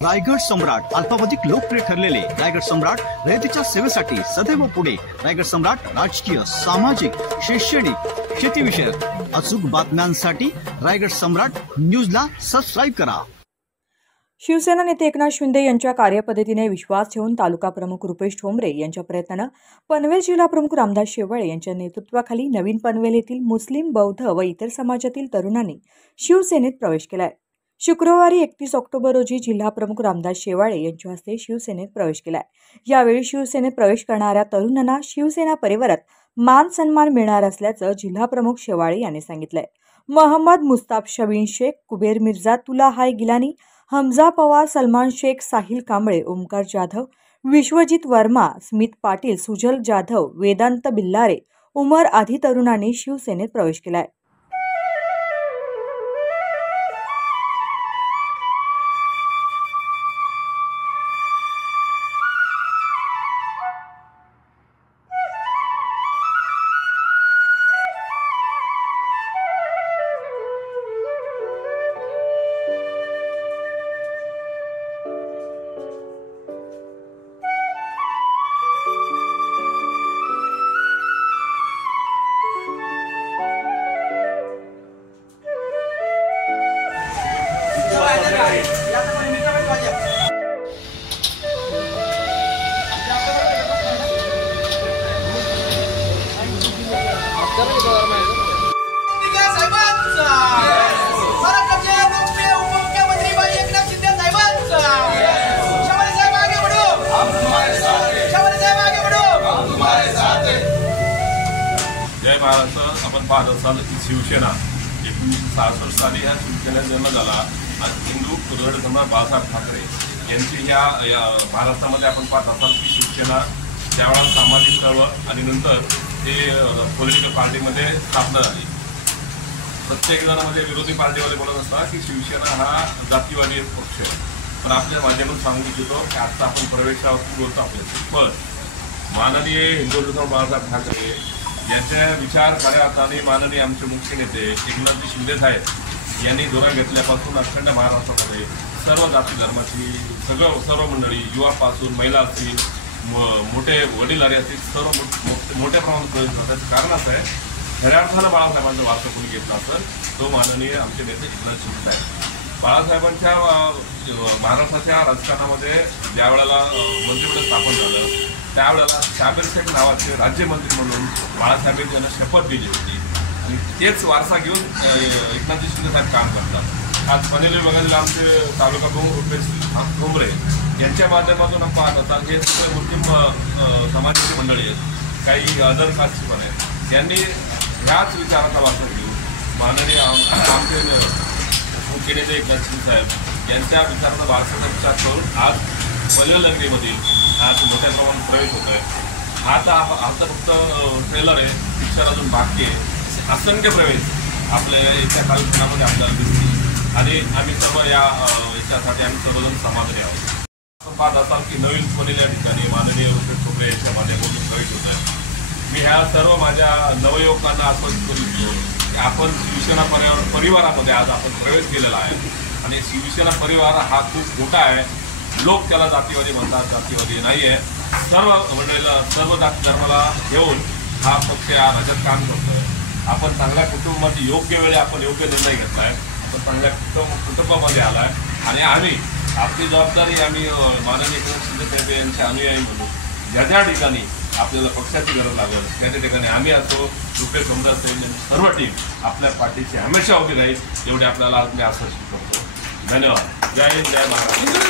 रायगड सम्राट अल्पावधीत लोकप्रिय ठरलेले रायगड सम्राट रयतेच्या सेवेसाठी सदैव पुढे। रायगड सम्राट राजकीय, सामाजिक, शैक्षणिक, शेतीविषयक अचूक बातम्यांसाठी रायगड सम्राट न्यूजला सबस्क्राइब करा। शिवसेना नेते एकनाथ शिंदे यांच्या कार्यपद्धतीने विश्वास ठेवून तालुका प्रमुख रुपेश ठोंबरे यांच्या प्रयत्नाने पनवेल जिल्हा प्रमुख रामदास शेवाळे यांच्या नेतृत्वाखाली नवीन पनवेल येथील मुस्लिम, बौद्ध व इतर समाजातील तरुणांनी शिवसेनेत प्रवेश केलाय। शुक्रवारी 31 ऑक्टोबर रोजी जिल्हा प्रमुख रामदास शेवाळे यांच्या हस्ते शिवसेनेत प्रवेश केलाय। यावेळी शिवसेनेत प्रवेश करणाऱ्या तरुणांना शिवसेना परिवारात मान सन्मान मिळणार असल्याचं जिल्हा प्रमुख शेवाळे यांनी सांगितलंय। मोहम्मद मुस्ताफ शबीन शेख, कुबेर मिर्झा, तुला हाय गिलानी, हमजा पवार, सलमान शेख, साहिल कांबळे, ओमकार जाधव, विश्वजित वर्मा, स्मित पाटील, सुजल जाधव, वेदांत बिल्लारे, उमर आदी तरुणांनी शिवसेनेत प्रवेश केलाय। जय महाराष्ट्र। आपण पाहत असाल की शिवसेना 1966 साली ह्या शिवसेनेचा जन्म झाला आणि हिंदू कुदळ सम्राट बाळासाहेब ठाकरे यांची या महाराष्ट्रामध्ये आपण पाहत असाल की शिवसेना त्यावेळेला सामाजिक चळवळ आणि नंतर ते पॉलिटिकल पार्टीमध्ये स्थापना झाली। प्रत्येक जणांमध्ये विरोधी पार्टीवाले बोलत असतात की शिवसेना हा जातीवादी पक्ष आहे, पण आपल्या माध्यमातून सांगू इच्छितो की आता आपण प्रवेशावर बोलतो आपल्याशी। पण माननीय हिंदू सम्राट बाळासाहेब ठाकरे यांच्या विचार कार्यार्थाने माननीय आमचे मुख्य नेते एकनाथ शिंदे साहेब यांनी धोरण घेतल्यापासून अखंड महाराष्ट्रामध्ये सर्व जाती धर्माची सर्व मंडळी, युवापासून महिला असतील, मोठे वडीलधारी असतील, सर्व मोठ्या प्रमाणात प्रवेश होतात। त्याचं कारण असं आहे, खऱ्या अर्थानं बाळासाहेबांचा वारसा कोणी घेतला असेल तो माननीय आमचे नेते एकनाथ शिंदे साहेब। बाळासाहेबांच्या महाराष्ट्राच्या राजकारणामध्ये ज्या वेळेला मंत्रिमंडळ स्थापन झालं त्यावेळेला शाबीर शेख नावाचे राज्यमंत्री म्हणून बाळासाहेब यांना शपथ दिली होती आणि तेच वारसा घेऊन एकनाथ शिंदे साहेब काम करतात। आज पनवेल विभागातील आमचे तालुका प्रमुख रुपेश ठोंबरे यांच्या माध्यमातून आपण पाहत होता हे सगळे मुस्लिम समाजाची मंडळी आहेत, काही अदर कास्टची पण आहेत। यांनी ह्याच विचाराचा वारसा घेऊन माननीय आमचे मुख्य नेते एकनाथ शिंदे साहेब यांच्या विचाराचा वारसाचा विचार करून आज पनवेल नगरीमधील आज मोठ्या प्रमाणात प्रवेश होतो आहे। आता फक्त ट्रेलर आहे, पिक्चर अजून बाकी आहे। असंख्य प्रवेश आपल्या याच्या कालखंडामध्ये आपल्याला दिसतील आणि आम्ही सर्व याच्यासाठी आम्ही सर्वजण समाधानी आहोत। आपण पाहत असाल की नवीन पनवेल या ठिकाणी माननीय रुपेश ठोंबरे यांच्या माध्यमातून प्रवेश होत आहे। मी ह्या सर्व माझ्या नवयुवकांना आश्वासित करू इच्छितो की आपण शिवसेना परिवारामध्ये आज आपण प्रवेश केलेला आहे आणि शिवसेना परिवार हा खूप मोठा आहे। लोक त्याला जातीवादी म्हणतात, जातीवादी नाही आहे। सर्व मंडळीला, सर्व जाती धर्माला घेऊन हा पक्ष या राज्यात काम करतोय। आपण चांगल्या कुटुंबाची योग्य वेळी आपण योग्य निर्णय घेतला आहे, आपण चांगल्या कुटुंबामध्ये आला आहे आणि आम्ही आपली जबाबदारी आम्ही माननीय एकनाथ शिंदे साहेब यांचे अनुयायी म्हणून ज्या ठिकाणी आपल्याला पक्षाची गरज लागेल त्या ठिकाणी आम्ही असो, रुपेश ठोंबरे असेल, सर्व टीम आपल्या पाठीशी हमेशा उभी राहील एवढे आपल्याला आज मी आश्वासित करतो। धन्यवाद। जय हिंद, जय महाराष्ट्र।